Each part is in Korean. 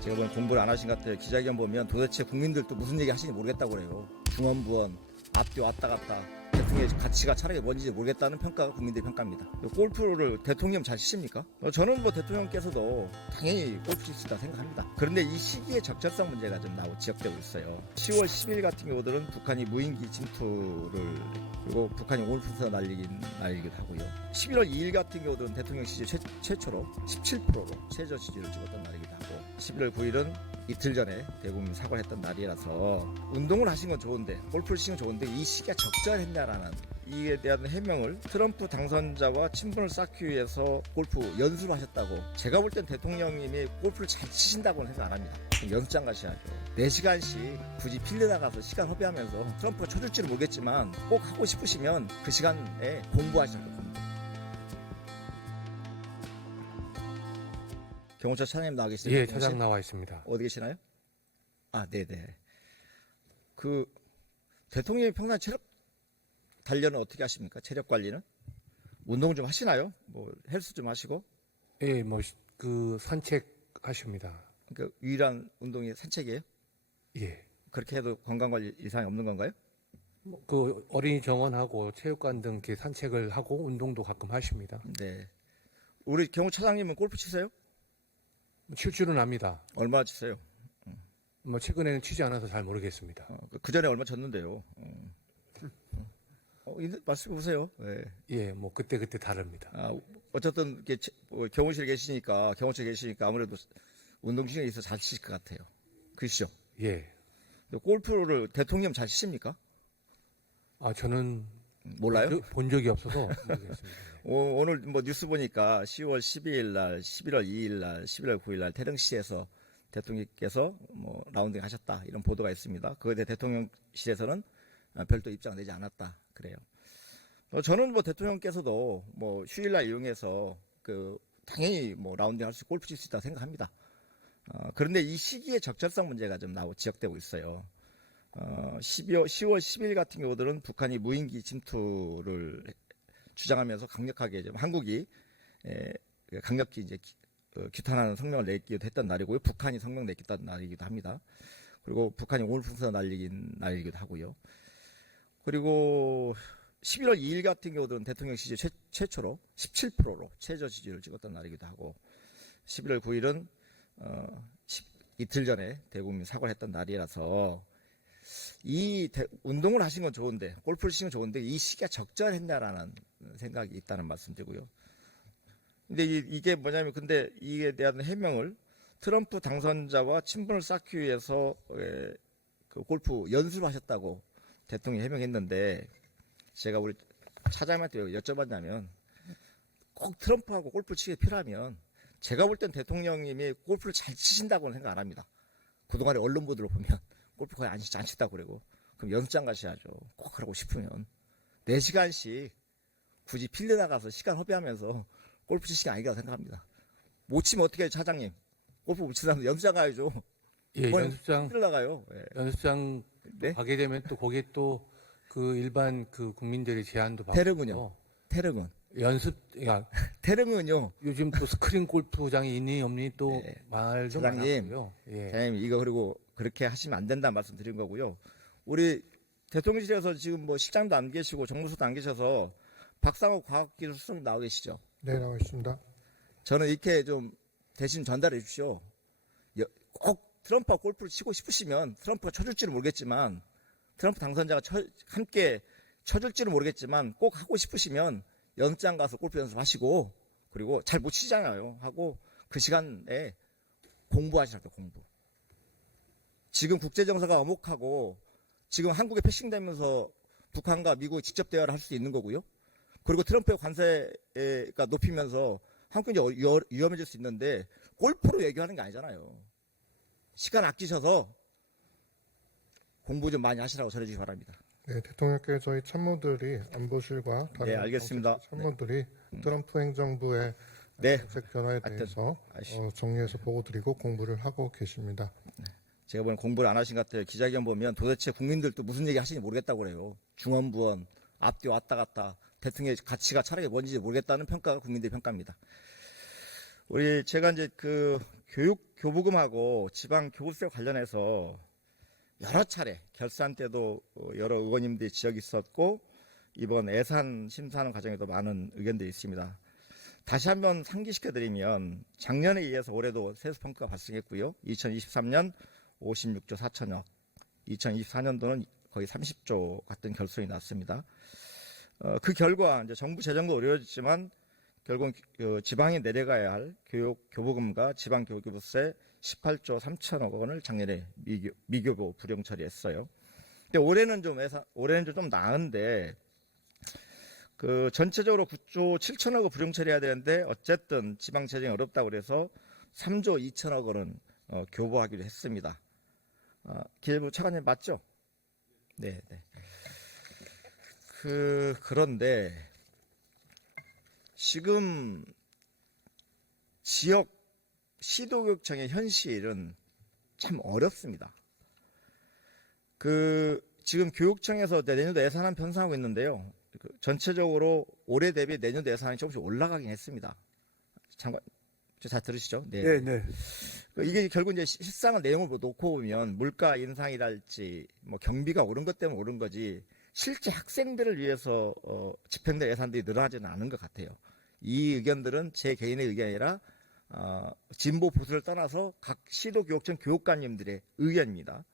제가 보면 공부를 안 하신 것 같아요. 기자회견 보면 도대체 국민들도 무슨 얘기 하시는지 모르겠다고 그래요. 중원부원 앞뒤 왔다 갔다 대통령의 가치가 차라리 뭔지 모르겠다는 평가가 국민들의 평가입니다. 골프를 대통령 잘 치십니까? 저는 뭐 대통령께서도 당연히 골프 치시다 생각합니다. 그런데 이 시기의 적절성 문제가 좀 지적되고 있어요. 10월 10일 같은 경우들은 북한이 무인기 침투를 그리고 북한이 골프에서 날리기도 하고요. 11월 2일 같은 경우는 대통령 시절 최초로 17%로 최저 지지를 찍었던 날이기도 하고 11월 9일은 이틀 전에 대국민 사과를 했던 날이라서 운동을 하신 건 좋은데 골프를 치는 건 좋은데 이 시기가 적절했냐라는 이에 대한 해명을 트럼프 당선자와 친분을 쌓기 위해서 골프 연수를 하셨다고 제가 볼 땐 대통령님이 골프를 잘 치신다고는 생각 안 합니다. 연습장 가셔야죠. 4시간씩 굳이 필드 나가서 시간 허비하면서 트럼프가 쳐줄지는 모르겠지만 꼭 하고 싶으시면 그 시간에 공부하시는 겁니다. 경호처 차장님 나와 계시죠? 예, 차장 나와 있습니다. 어디 계시나요? 아, 네네. 대통령이 평소에 체력 단련은 어떻게 하십니까? 체력 관리는? 운동 좀 하시나요? 뭐, 헬스 좀 하시고? 예, 산책 하십니다. 그러니까 유일한 운동이 산책이에요? 예. 그렇게 해도 건강관리 이상이 없는 건가요? 어린이 정원하고 체육관 등 이렇게 산책을 하고 운동도 가끔 하십니다. 네. 우리 경호처장님은 골프 치세요? 칠 줄은 압니다. 얼마 치세요? 최근에는 치지 않아서 잘 모르겠습니다. 그 전에 얼마 쳤는데요. 말씀해 보세요. 네. 예, 그때 다릅니다. 어쨌든 이렇게 경호실에 계시니까 아무래도 운동신경이 있어 잘 치실 것 같아요. 그렇죠? 예. 골프를 대통령 잘 치십니까? 저는 몰라요? 본 적이 없어서 모르겠습니다. 오늘 뉴스 보니까 10월 12일 날, 11월 2일 날, 11월 9일 날 태릉시에서 대통령께서 라운딩 하셨다 이런 보도가 있습니다. 그거에 대해 대통령실에서는 별도 입장 내지 않았다 그래요. 저는 대통령께서도 휴일날 이용해서 당연히 라운딩 할 수 골프 칠 수 있다 생각합니다. 그런데 이 시기의 적절성 문제가 좀 지적되고 있어요. 10월 10일 같은 경우들은 북한이 무인기 침투를 주장하면서 강력하게 한국이 강력히 이제 규탄하는 성명을 내기도 했던 날이고요. 북한이 성명 냈던 날이기도 합니다. 그리고 북한이 골프에서 날리기도 하고요. 그리고 11월 2일 같은 경우들은 대통령 시절 최초로 17%로 최저 지지를 찍었던 날이기도 하고 11월 9일은 이틀 전에 대국민 사과를 했던 날이라서 운동을 하신 건 좋은데 골프를 치는 건 좋은데 이 시기가 적절했냐라는 생각이 있다는 말씀드리고요. 근데 이게 뭐냐면 근데 이에 대한 해명을 트럼프 당선자와 친분을 쌓기 위해서 골프 연수를 하셨다고 대통령이 해명했는데 제가 우리 차장님한테 여쭤봤냐면 꼭 트럼프하고 골프 치기 필요하면 제가 볼 땐 대통령님이 골프를 잘 치신다고는 생각 안 합니다. 그동안에 언론 보도를 보면 골프 거의 안 치다고 그러고 그럼 연습장 가셔야죠. 꼭 하고 싶으면 4시간씩 굳이 필드 나가서 시간 허비하면서 골프 치시는 게 아니라고 생각합니다. 못 치면 어떻게 해요, 차장님? 골프 못 치면 연습장 가야죠. 예, 연습장 필드 나가요. 네. 연습장 네? 가게 되면 또 거기에 또 일반 국민들이 제한도 받고 태릉은요? 태릉은 태릉은요? 요즘 또 스크린 골프장이 있니 없니 또 네. 말도 사장님, 많았고요. 예. 사장님 이거 그리고 그렇게 하시면 안 된다는 말씀 드린 거고요. 우리 대통령실에서 지금 실장도 안 계시고 정무수도 안 계셔서 박상호 과학기술수석 나와 계시죠? 네, 나와 있습니다. 저는 이렇게 좀 대신 전달해 주십시오. 꼭 트럼프와 골프를 치고 싶으시면 트럼프가 쳐줄지는 모르겠지만 트럼프 당선자가 함께 쳐줄지는 모르겠지만 꼭 하고 싶으시면 연습장 가서 골프 연습하시고 그리고 잘 못 치잖아요. 하고 그 시간에 공부하시라고 공부. 지금 국제정세가 엄혹하고 지금 한국에 패싱되면서 북한과 미국이 직접 대화를 할 수 있는 거고요. 그리고 트럼프의 관세가 높이면서 한국이 위험해질 수 있는데 골프로 얘기하는 게 아니잖아요. 시간 아끼셔서 공부 좀 많이 하시라고 전해주시기 바랍니다. 네, 대통령께 저희 참모들이 안보실과 다른 네, 알겠습니다. 참모들이 트럼프 행정부의 네. 정책 변화에 대해서 정리해서 보고 드리고 공부를 하고 계십니다. 제가 보면 공부를 안 하신 것 같아요. 기자회견 보면 도대체 국민들도 무슨 얘기 하시는지 모르겠다고 그래요. 중원부원 앞뒤 왔다 갔다 대통령의 가치가 차라리 뭔지 모르겠다는 평가가 국민들의 평가입니다. 제가 이제 교육 교부금하고 지방 교부세 관련해서 여러 차례 결산 때도 여러 의원님들이 지적이 있었고 이번 예산 심사하는 과정에도 많은 의견들이 있습니다. 다시 한번 상기시켜드리면 작년에 이어서 올해도 세수평가가 발생했고요. 2023년 56조 4천억, 2024년도는 거의 30조 같은 결손이 났습니다. 그 결과 이제 정부 재정도 어려워졌지만 결국 지방에 내려가야 할 교육 교부금과 지방 교육교부세 18조 3천억 원을 작년에 미교부 불용 처리했어요. 근데 올해는 좀 나은데 그 전체적으로 9조 7천억을 불용 처리해야 되는데 어쨌든 지방 재정이 어렵다고 그래서 3조 2천억 원은 교부하기로 했습니다. 기재부 차관님 맞죠? 네, 네. 그런데 지금 지역 시도교육청의 현실은 참 어렵습니다. 지금 교육청에서 내년도 예산안 편성하고 있는데요. 전체적으로 올해 대비 내년도 예산안이 조금씩 올라가긴 했습니다. 장관, 잘 들으시죠? 네. 네, 네. 이게 결국 이제 실상을 내용을 놓고 보면 물가 인상이랄지 뭐 경비가 오른 것 때문에 오른 거지 실제 학생들을 위해서 집행될 예산들이 늘어나지는 않은 것 같아요. 이 의견들은 제 개인의 의견이 아니라 진보 보수를 떠나서 각 시도교육청 교육감님들의 의견입니다.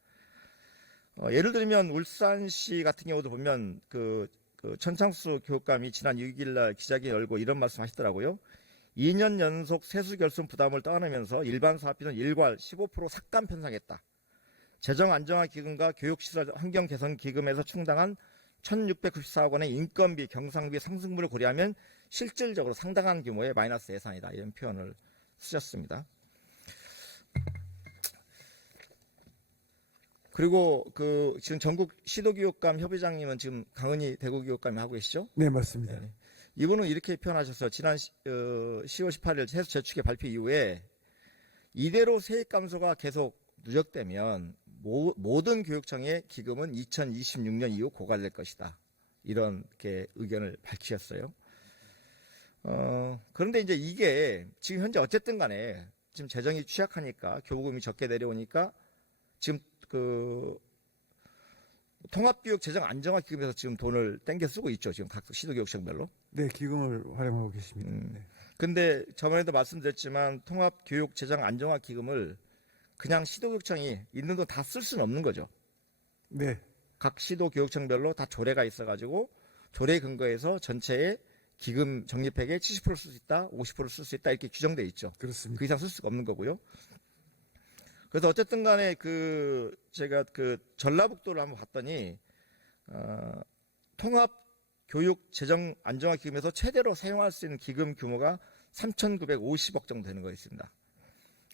예를 들면 울산시 같은 경우도 보면 그 천창수 교육감이 지난 6일 날 기자회견 열고 이런 말씀 하시더라고요. 2년 연속 세수 결손 부담을 떠안으면서 일반 사업비는 일괄 15% 삭감 편성했다. 재정 안정화 기금과 교육시설 환경 개선 기금에서 충당한 1,694억 원의 인건비, 경상비 상승분을 고려하면 실질적으로 상당한 규모의 마이너스 예산이다. 이런 표현을 쓰셨습니다. 그리고 지금 전국 시도교육감 협의장님은 지금 강은희 대구교육감이 하고 계시죠? 네, 맞습니다. 네. 이분은 이렇게 표현하셨어요. 지난 10월 18일 세수 재축의 발표 이후에 이대로 세액 감소가 계속 누적되면 모든 교육청의 기금은 2026년 이후 고갈될 것이다. 이렇게 의견을 밝히셨어요. 그런데 이제 이게 지금 현재 어쨌든 간에 지금 재정이 취약하니까 교부금이 적게 내려오니까 지금 통합교육 재정 안정화 기금에서 지금 돈을 땡겨 쓰고 있죠. 지금 각 시도교육청별로. 네, 기금을 활용하고 계십니다. 네. 근데 저번에도 말씀드렸지만 통합교육 재정 안정화 기금을 그냥 시도교육청이 있는 돈 다 쓸 수는 없는 거죠. 네, 각 시도교육청별로 다 조례가 있어가지고 조례 근거에서 전체의 기금 적립액의 70% 쓸 수 있다, 50% 쓸 수 있다 이렇게 규정돼 있죠. 그렇습니다. 그 이상 쓸 수가 없는 거고요. 그래서 어쨌든 간에 제가 전라북도를 한번 봤더니 통합 교육 재정 안정화 기금에서 최대로 사용할 수 있는 기금 규모가 3,950억 정도 되는 거였습니다.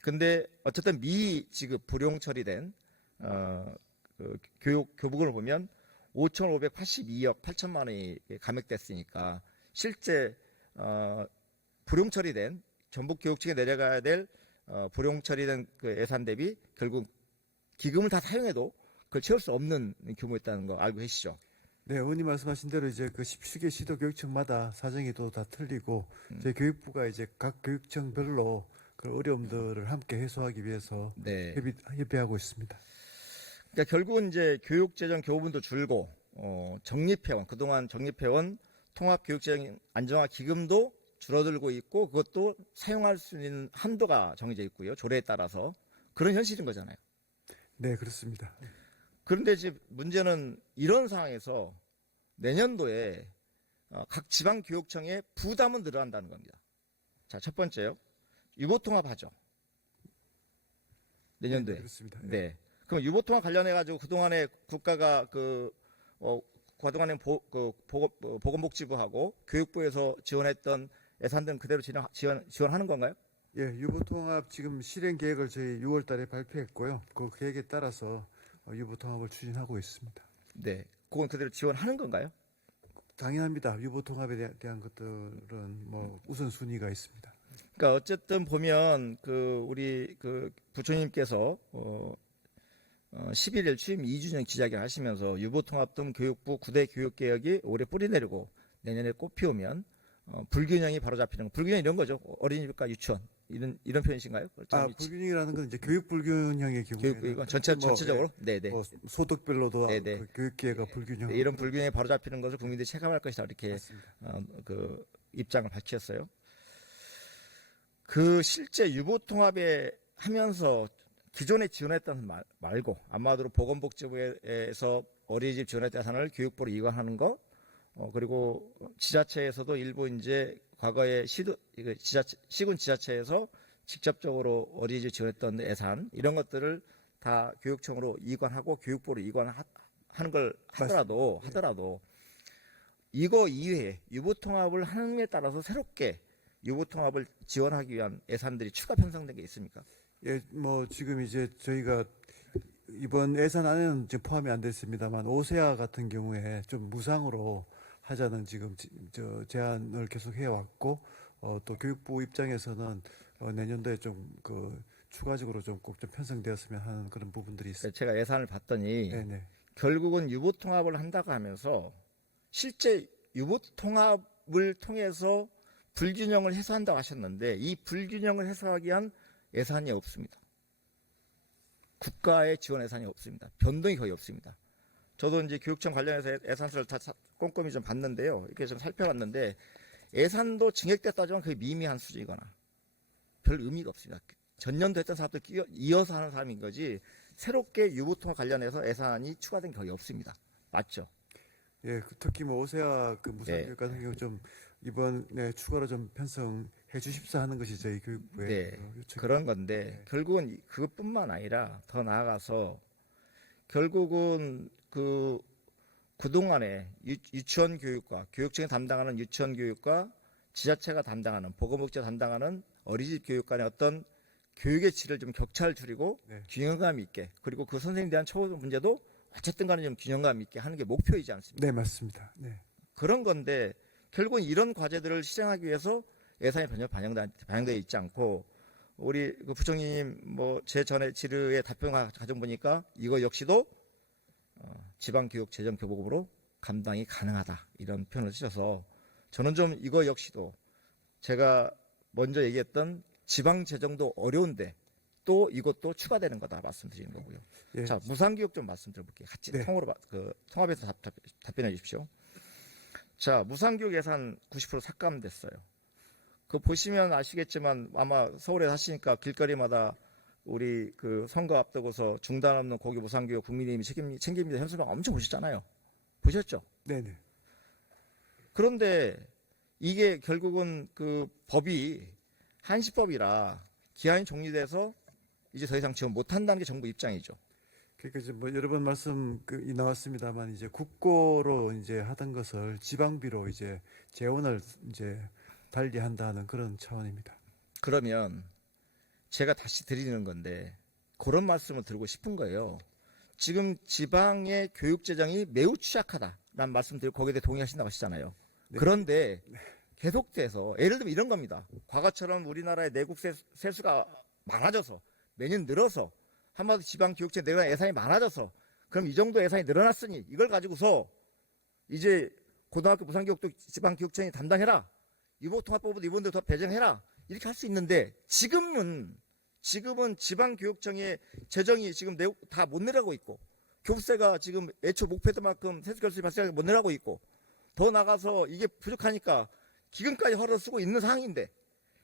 근데 어쨌든 미지급 불용 처리된 교육 교부금을 보면 5,582억 8천만 원이 감액됐으니까 실제 불용 처리된 전북 교육청에 내려가야 될 불용 처리된 그 예산 대비 결국 기금을 다 사용해도 그걸 채울 수 없는 규모였다는 거 알고 계시죠? 네, 의원님 말씀하신 대로 이제 그 17개 시도 교육청마다 사정이 또 다 틀리고 저희 교육부가 이제 각 교육청별로 그 어려움들을 함께 해소하기 위해서 네. 협의하고 있습니다. 그러니까 결국은 이제 교육재정 교부분도 줄고 적립회원 그동안 적립회원 통합교육재정 안정화 기금도 줄어들고 있고 그것도 사용할 수 있는 한도가 정해져 있고요. 조례에 따라서 그런 현실인 거잖아요. 네, 그렇습니다. 그런데 지금 문제는 이런 상황에서 내년도에 각 지방교육청의 부담은 늘어난다는 겁니다. 자, 첫 번째요. 유보통합하죠. 내년도에. 네, 그렇습니다. 네. 그럼 유보통합 관련해가지고 그동안에 국가가 그동안에 보건복지부하고 교육부에서 지원했던 예산들은 그대로 지원하는 건가요? 예, 유보통합 지금 실행 계획을 저희 6월 달에 발표했고요. 그 계획에 따라서 유보통합을 추진하고 있습니다. 네. 그건 그대로 지원하는 건가요? 당연합니다. 유보통합에 대한 것들은 뭐 우선순위가 있습니다. 그러니까 어쨌든 보면 우리 부처님께서 11일 취임 2주년 기자회견 하시면서 유보통합 등 교육부 9대 교육개혁이 올해 뿌리 내리고 내년에 꽃 피우면 불균형이 바로잡히는 거. 불균형 이런 거죠. 어린이집과 유치원 이런 표현이신가요? 불균형이라는 건 이제 교육 불균형의 경우에 교육 이건 전체적으로 네네. 소득별로도 네네. 그 교육 기회가 불균형. 네, 이런 불균형에 바로잡히는 것을 국민들이 체감할 것이다 이렇게 맞습니다. 그 입장을 밝혔어요. 그 실제 유보통합에 하면서 기존에 지원했던 말고 아마도 보건복지부에서 어린이집 지원했던 예산을 교육부로 이관하는 거, 그리고 지자체에서도 일부 이제 과거에 시군 지자체에서 직접적으로 어린이집 지원했던 예산 이런 것들을 다 교육청으로 이관하고 교육부로 이관하는 걸 하더라도 이거 이외에 유보통합을 하느냐에 따라서 새롭게 유보통합을 지원하기 위한 예산들이 추가 편성된 게 있습니까? 예, 뭐 지금 이제 저희가 이번 예산 안에는 이제 포함이 안 됐습니다만 오세아 같은 경우에 좀 무상으로 하자는 지금 저 제안을 계속 해왔고 또 교육부 입장에서는 내년도에 좀 그 추가적으로 좀 꼭 좀 편성되었으면 하는 그런 부분들이 있습니다. 제가 예산을 봤더니 네네. 결국은 유보통합을 한다고 하면서 실제 유보통합을 통해서 불균형을 해소한다고 하셨는데 이 불균형을 해소하기 위한 예산이 없습니다. 국가의 지원 예산이 없습니다. 변동이 거의 없습니다. 저도 이제 교육청 관련해서 예산서를 다 꼼꼼히 좀 봤는데요. 이렇게 좀 살펴봤는데 예산도 증액 때 따지면 거의 미미한 수준이거나 별 의미가 없습니다. 전년도 했던 사업들 이어서 하는 사람인 거지 새롭게 유보통합 관련해서 예산이 추가된 게 거의 없습니다. 맞죠? 예, 특히 뭐 오세아 그 무상교육 네. 같은 경우 좀 이번에 추가로 좀 편성해 주십사 하는 것이 저희 교육부의 네, 요청. 그런 건데 결국은 그것뿐만 아니라 더 나아가서 결국은 그동안에 유치원 교육과 교육청이 담당하는 유치원 교육과 지자체가 담당하는 보건복지가 담당하는 어린이집 교육 간의 어떤 교육의 질을 좀 격차를 줄이고 네. 균형감 있게 그리고 그 선생님에 대한 처우 문제도 어쨌든 간에 좀 균형감 있게 하는 게 목표이지 않습니까? 네, 맞습니다. 네. 그런 건데 결국은 이런 과제들을 실행하기 위해서 예산이 전혀 반영되어 있지 않고 우리 그 부총리님 뭐 제 전에 질의에 답변 가정 보니까 이거 역시도 지방교육재정교부금으로 감당이 가능하다 이런 표현을 쓰셔서 저는 좀 이거 역시도 제가 먼저 얘기했던 지방재정도 어려운데 또 이것도 추가되는 거다 말씀드리는 거고요. 예. 자 무상교육 좀 말씀드려볼게요. 같이 네. 통합해서 답변해 주십시오. 자 무상교육 예산 90% 삭감됐어요. 그 보시면 아시겠지만 아마 서울에 사시니까 길거리마다 우리 그 선거 앞두고서 중단 없는 고교 무상교육 국민의힘이 챙깁니다 현수막 엄청 보셨잖아요. 보셨죠? 네네. 그런데 이게 결국은 그 법이 한시법이라 기한이 종료돼서 이제 더 이상 지원 못한다는 게 정부 입장이죠. 그러니까 이제 뭐 여러 번 말씀이 나왔습니다만 이제 국고로 이제 하던 것을 지방비로 이제 재원을 이제 달리한다는 그런 차원입니다. 그러면 제가 다시 드리는 건데 그런 말씀을 드리고 싶은 거예요. 지금 지방의 교육 재정이 매우 취약하다라는 말씀 드리고 거기에 대해 동의하신다고 하시잖아요. 네. 그런데 계속돼서 예를 들면 이런 겁니다. 과거처럼 우리나라의 내국 세수가 많아져서 매년 늘어서 한마디로 지방 교육체 내가 예산이 많아져서 그럼 이 정도 예산이 늘어났으니 이걸 가지고서 이제 고등학교 무상교육도 지방교육청이 담당해라. 유보통합법으로 이번도 더 배정해라. 이렇게 할 수 있는데 지금은 지방교육청의 재정이 지금 다 못 내려가고 있고 교부세가 지금 애초 목표했던 만큼 세수결손이 발생하게 못 내려가고 있고 더 나가서 이게 부족하니까 기금까지 헐어 쓰고 있는 상황인데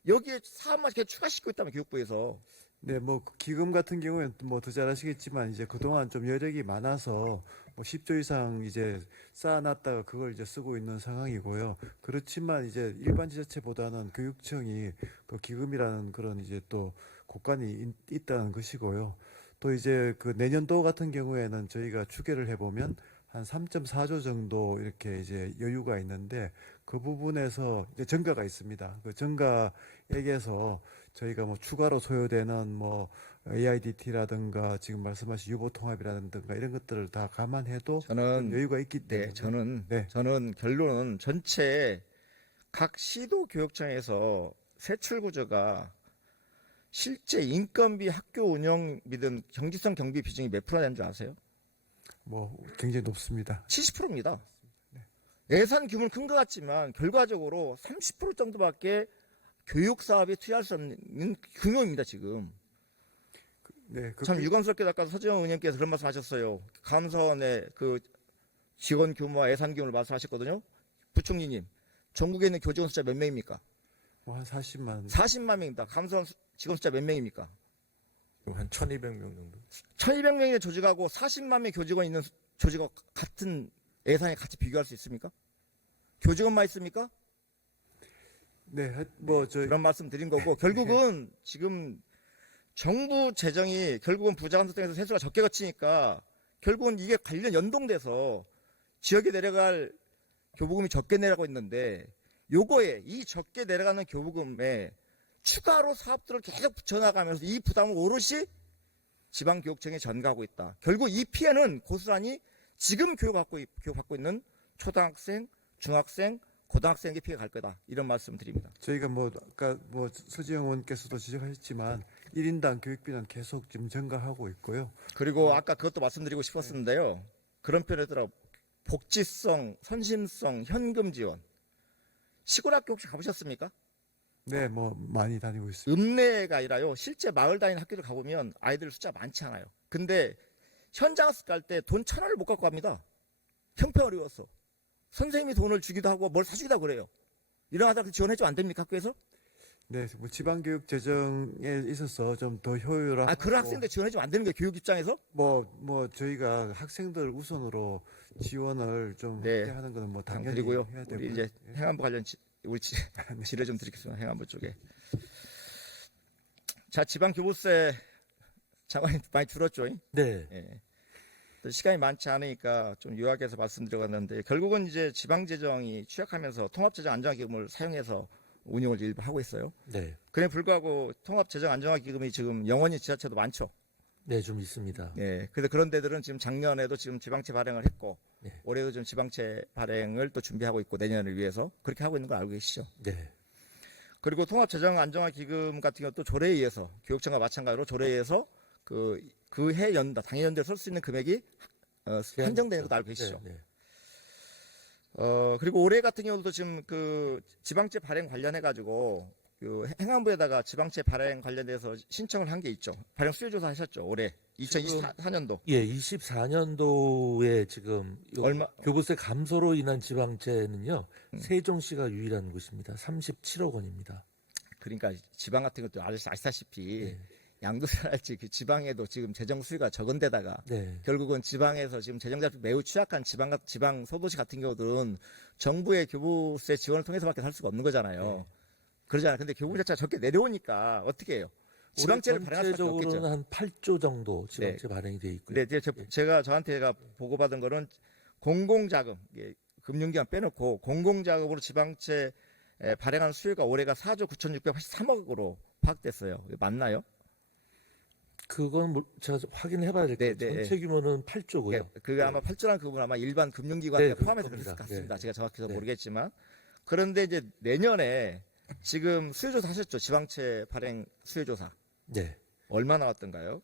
여기에 사업만 계속 추가시키고 있다면 교육부에서 네, 뭐 기금 같은 경우에는 뭐 더 잘 아시겠지만 이제 그동안 좀 여력이 많아서 뭐 10조 이상 이제 쌓아놨다가 그걸 이제 쓰고 있는 상황이고요. 그렇지만 이제 일반 지자체보다는 교육청이 그 기금이라는 그런 이제 또 곳간이 있다는 것이고요. 또 이제 그 내년도 같은 경우에는 저희가 추계를 해보면 한 3.4조 정도 이렇게 이제 여유가 있는데 그 부분에서 이제 증가가 있습니다. 그 증가액에서 저희가 뭐 추가로 소요되는 뭐 AIDT라든가 지금 말씀하신 유보통합이라든가 이런 것들을 다 감안해도 저는 여유가 있기 때문에 저는 결론은 전체 각 시도 교육청에서 세출 구조가 실제 인건비, 학교 운영비 등 경지성 경비 비중이 몇 프로 되는 줄 아세요? 뭐 굉장히 높습니다. 70%입니다. 예산 규모는 큰 것 같지만 결과적으로 30% 정도밖에 교육 사업에 투여할 수 없는 규모입니다, 지금. 네, 참 유감스럽게도 아까 서지영 의원님께서 그런 말씀하셨어요. 감사원의 그 직원 규모와 예산 규모를 말씀하셨거든요. 부총리님, 전국에 있는 교직원 숫자 몇 명입니까? 뭐한 40만. 40만 명입니다. 감사원 직원 숫자 몇 명입니까? 한 1,200명 정도. 1,200명의 조직하고 40만 명의 교직원 있는 조직과 같은 예산에 같이 비교할 수 있습니까? 교직원만 있습니까? 네, 뭐 저희 그런 말씀 드린 거고 결국은 지금 정부 재정이 결국은 부자감사성에서 세수가 적게 거치니까 결국은 이게 관련 연동돼서 지역에 내려갈 교부금이 적게 내려가고 있는데 요거에 이 적게 내려가는 교부금에 추가로 사업들을 계속 붙여나가면서 이 부담을 오롯이 지방교육청에 전가하고 있다. 결국 이 피해는 고스란히 지금 교육받고 있는 초등학생, 중학생, 고등학생에게 피해가 갈 거다. 이런 말씀 드립니다. 저희가 뭐 아까 뭐 서지영 의원께서도 지적하셨지만 1인당 교육비는 계속 지금 증가하고 있고요. 그리고 아까 그것도 말씀드리고 싶었는데요. 그런 표현이더라고. 복지성, 선심성, 현금 지원. 시골 학교 혹시 가보셨습니까? 네, 뭐 많이 다니고 있습니다. 읍내가 아니라요. 실제 마을 다니는 학교를 가보면 아이들 숫자 많지 않아요. 근데 현장학습 갈 때 돈 1,000원을 못 갖고 갑니다. 형편어려워서. 선생님이 돈을 주기도 하고 뭘 사주기도 하고 그래요. 이런 아이들 지원해주면 안 됩니까? 학교에서? 네, 뭐 지방교육 재정에 있어서 좀 더 효율화하고 그런 학생들 지원해주면 안 되는 거예요. 교육 입장에서? 뭐 저희가 학생들 우선으로 지원을 좀 네. 하게 하는 거는 뭐 당연히 그리고요. 해야 우리 되고요. 이제 행안부 관련 우리 지뢰 좀 드리겠습니다. 행안부 쪽에. 자, 지방교부세 장관이 많이 줄었죠. 네. 예. 또 시간이 많지 않으니까 좀 요약해서 말씀드려갔는데 결국은 이제 지방재정이 취약하면서 통합재정 안정화기금을 사용해서 운영을 일부 하고 있어요. 네. 그에 불구하고 통합재정 안정화기금이 지금 영원히 지자체도 많죠. 네, 좀 있습니다. 예. 그래서 그런 데들은 지금 작년에도 지금 지방채 발행을 했고 네. 올해도 지금 지방채 발행을 또 준비하고 있고 내년을 위해서 그렇게 하고 있는 걸 알고 계시죠. 네. 그리고 통합재정 안정화기금 같은 경우 또 조례에 의해서 교육청과 마찬가지로 조례에 의해서 그 해 연다 당해 연도에 쓸 수 있는 금액이 한정되는 것도 알고 계시죠. 네, 네. 그리고 올해 같은 경우도 지금 그 지방채 발행 관련해 가지고 그 행안부에다가 지방채 발행 관련돼서 신청을 한 게 있죠. 발행 수요조사 하셨죠. 올해 2024년도. 예, 24년도에 지금 얼마? 교부세 감소로 인한 지방채는요. 세종시가 유일한 곳입니다. 37억 원입니다. 그러니까 지방 같은 것도 아시다시피 네. 양도세랄지 그 지방에도 지금 재정 수요가 적은 데다가 네. 결국은 지방에서 지금 재정 자금 매우 취약한 지방 소도시 같은 경우들은 정부의 교부세 지원을 통해서밖에 살 수가 없는 거잖아요. 네. 그러잖아요. 근데 교부 자체가 적게 내려오니까 어떻게 해요? 지방채를 발행할 수밖에 없겠죠. 전체적으로는 한 8조 정도 지방채 발행이 돼 있고요. 근데 이제 제가 저한테가 보고받은 거는 공공자금, 금융기관 빼놓고 공공자금으로 지방채 발행한 수요가 올해가 4조 9,683억으로 파악됐어요. 맞나요? 그건 제가 확인해봐야 될 것 네, 같아요. 네, 전체 규모는 8조고요. 그게 아마 8조라는 그분 아마 일반 금융기관에 네, 포함해서 그럴 그랬을 것 겁니다. 같습니다. 네. 제가 정확히 네. 모르겠지만. 그런데 이제 내년에 지금 수요조사 하셨죠? 지방채 발행 수요조사. 네. 얼마 나왔던가요?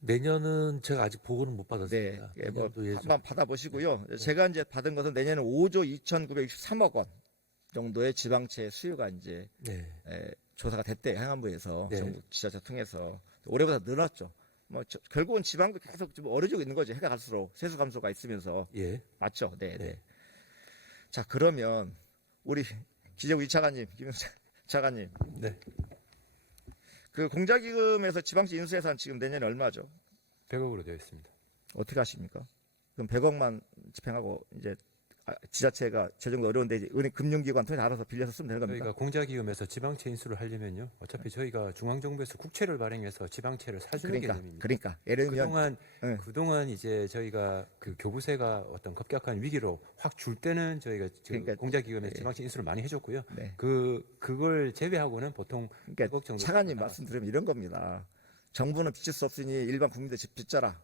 내년은 제가 아직 보고는 못 네. 받았습니다. 뭐 내년도 예정. 한번 받아보시고요. 제가 이제 받은 것은 내년에 5조 2,963억 원 정도의 지방채 수요가 이제 네. 조사가 됐대요. 행안부에서 네. 전국 지자체 통해서. 올해보다 늘었죠. 결국은 지방도 계속 좀 어려지고 있는 거죠. 해가 갈수록 세수 감소가 있으면서. 예. 맞죠? 네, 네. 네. 자, 그러면 우리 기재부 이차관님, 김영찬 차관님, 네. 그 공자기금에서 지방채 인수예산 지금 내년에 얼마죠? 100억으로 되어 있습니다. 어떻게 하십니까? 그럼 100억만 집행하고 이제 지자체가 재정도 어려운데 이제 은행 금융기관 통해서 알아서 빌려서 쓰면 되는 겁니까? 저희가 공자기금에서 지방채 인수를 하려면요. 어차피 저희가 중앙정부에서 국채를 발행해서 지방채를 사주는 개념입니다. 그러니까 예를 들면 그동안 이제 저희가 그 교부세가 어떤 급격한 위기로 확 줄 때는 저희가 지금 그러니까, 공자기금에서 지방채 인수를 많이 해줬고요. 네. 그걸 제외하고는 보통 그러니까 100억 정도. 차관님 말씀 들으면 이런 겁니다. 정부는 빚질 수 없으니 일반 국민들 빚져라.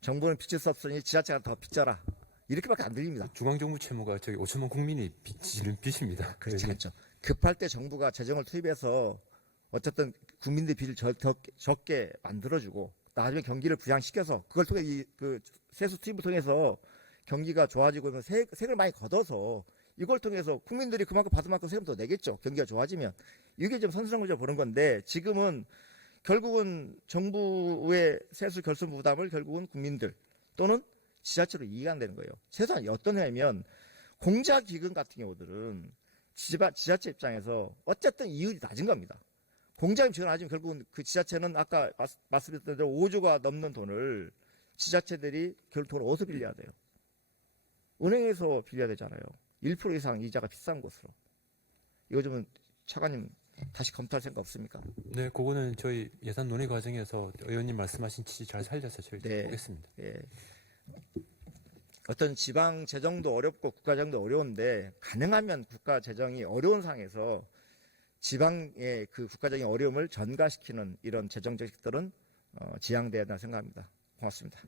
정부는 빚질 수 없으니 지자체가 더 빚져라. 이렇게밖에 안 들립니다. 중앙정부 채무가 저희 5천만 국민이 빚지는 빚입니다. 그렇지 않죠. 급할 때 정부가 재정을 투입해서 어쨌든 국민들 빚을 적게 만들어주고 나중에 경기를 부양시켜서 그걸 통해 그 세수 투입을 통해서 경기가 좋아지고 세금을 많이 걷어서 이걸 통해서 국민들이 그만큼 받은 만큼 세금 더 내겠죠. 경기가 좋아지면. 이게 좀 선순환구조 보는 건데 지금은 결국은 정부의 세수 결손 부담을 결국은 국민들 또는 지자체로 이해한다는 거예요. 최소한 어떤 해면 공자기금 같은 경우들은 지자체 입장에서 어쨌든 이율이 낮은 겁니다. 공자기금 지원하지만 결국은 그 지자체는 아까 말씀드렸던 대로 5조가 넘는 돈을 지자체들이 결국 돈을 어디서 빌려야 돼요? 은행에서 빌려야 되잖아요. 1% 이상 이자가 비싼 곳으로. 이거 좀 차관님 다시 검토할 생각 없습니까? 네, 그거는 저희 예산 논의 과정에서 의원님 말씀하신 취지 잘 살려서 저희 네. 보겠습니다. 예. 어떤 지방 재정도 어렵고 국가 재정도 어려운데 가능하면 국가 재정이 어려운 상황에서 지방의 그 국가 재정의 어려움을 전가시키는 이런 재정 정책들은 지양돼야 한다 생각합니다. 고맙습니다.